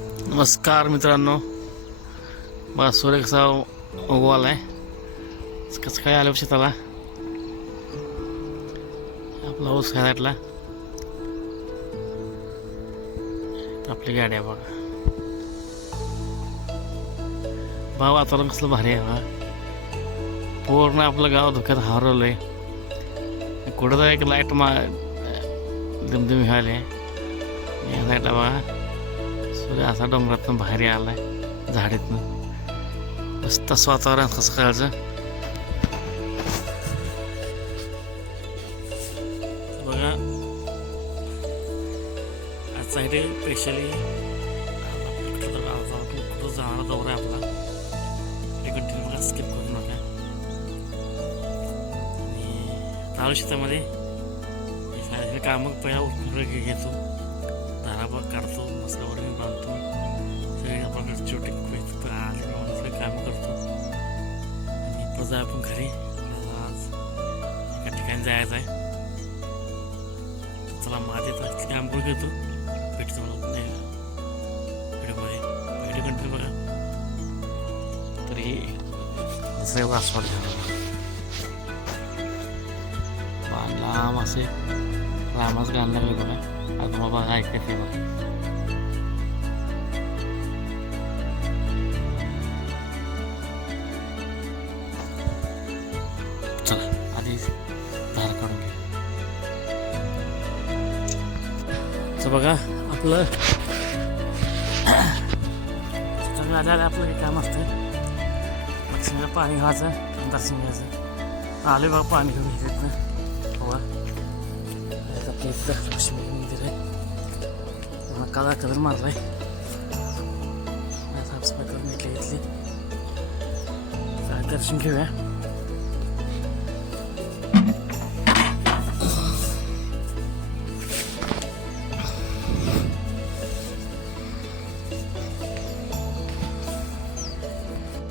नमस्कार मित्रांनो. बघा सूर्य कसा उगवाला आहे. कसं काय आलं शेताला? आपला ऊस काय वाटला आपली गाडी आहे बघा. बा वातावरण कसलं भारी आहे बा पूर्ण आपलं गाव धुक्यात हरवलं आहे कुठं एक लाइट मा दमदमी व्हायला या लाईटला बघा. सूर्य असा डोंगरातून बाहेर आहे झाडीतनं. मस्त तसं वातावरण कसं करायचं बघा. आजचा इथे स्पेशली कुठं जाणारा दौरा आहे आपला. एक कंटिन्यू बघा स्किप करू नका आणि चालू शेतामध्ये कामं पहिला उठून घेतो धाराबाग काढतो. आज आपण घरी आज एका ठिकाणी जायचं आहे चला माझे आधी तर आंघोळ घेतो भेटतो मला व्हिडिओमध्ये व्हिडिओ कंटिन्यू बघा तरी दुसरे वास झालं लांब असे लांबच गाणं लागले बघा आता बाबा ऐकत बघा असं बघा आपलं. शेताकडे आल्याला आपलं हे काम असतं लक्ष्मीला पाणी घ्यायचं दर्शन घ्यायचं. आले बघा पाणी घेऊन घेत हो आपल्या इथं लक्ष्मी मंदिर आहे. मला काळा कलर मारलाय. साफसफाई करून घेतली इथली. दर्शन घेऊया.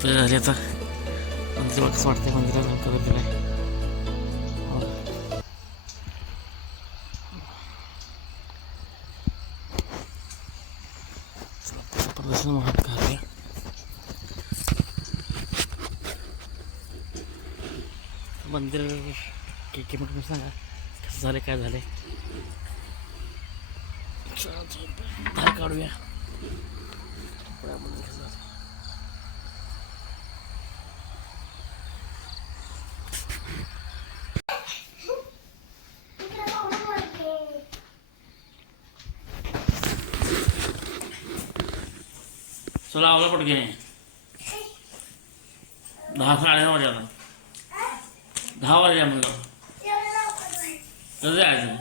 तर झाली आता मंदिर बघ कसं वाटतं मंदिराला कलर दिलाय प्रदर्शन महाग घालूया मंदिर के के म्हणून सांगा कसं झालं काय झालं धार काढूया चला आवला पटके दहा साडे दहा आता दहा वाजे म्हणलं कसं जायचं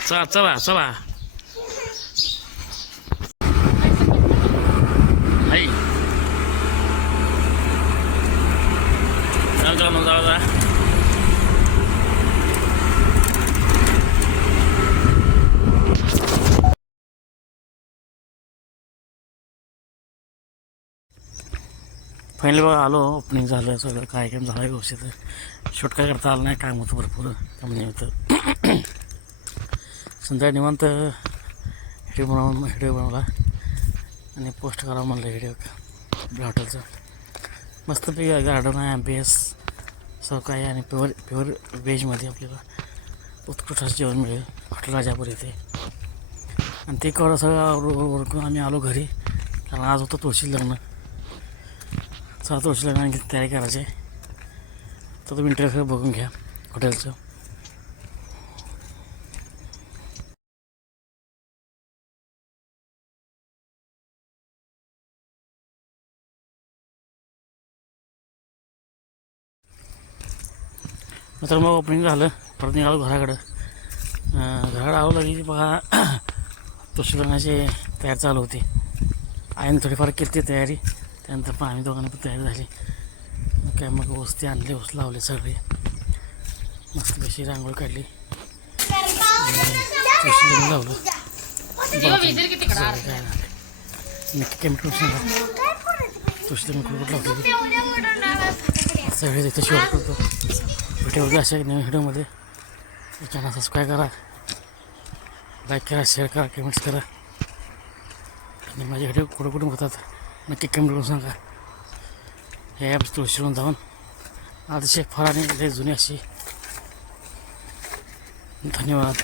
चला चला चला हाय चला चला मग जाऊ जा फायनली बघा आलो ओपनिंग झालं सगळं काय काय झालं व्यवस्थित. शूट काय करता आलं नाही काम होतं भरपूर. काम होतं संध्या निवांत व्हिडिओ बनवून व्हिडिओ बनवला. आणि पोस्ट करावं म्हणलं व्हिडिओ आपल्या हॉटेलचा मस्तपैकी गार्डन आहे ॲम्बियस सर्व काय आणि प्युअर प्युअर व्हेजमध्ये आपल्याला उत्कृष्ट जेवण मिळेल. हॉटेल राजापूर येथे आणि ते कवर सगळं ओळखून आम्ही आलो घरी. कारण आज होतं तुळशी लग्न. सात वर्षाला लग्नाची तयारी करायची. तर तुम्ही इंटरव्ह्यू बघून घ्या हॉटेलचं तर मग ओपनिंग झालं परत निघालो घराकडं. घराकडं आलो लागली बघा तुळशी लग्नाची तयारी चालू होती. आईने थोडीफार केली ती तयारी. त्यानंतर पण आम्ही पण तयारी झाली. काय मग वस्ती आणले ऊस लावले सगळे. मस्त कशी रांगोळ काढली. आणि लावलं. काय नक्की कमेंट कुठं कुठं लावतो सगळे तिथे शेअर करतो व्हिडिओ अशा नवीन व्हिडिओमध्ये चॅनल सबस्क्राईब करा लाईक करा शेअर करा कमेंट्स करा आणि माझे व्हिडिओ कुठं कुठून होतात नक्की कमेंट करून सांगा। हे ॲप तुळशीवरून जाऊन आधीचे फळाने लय जुनी अशी धन्यवाद।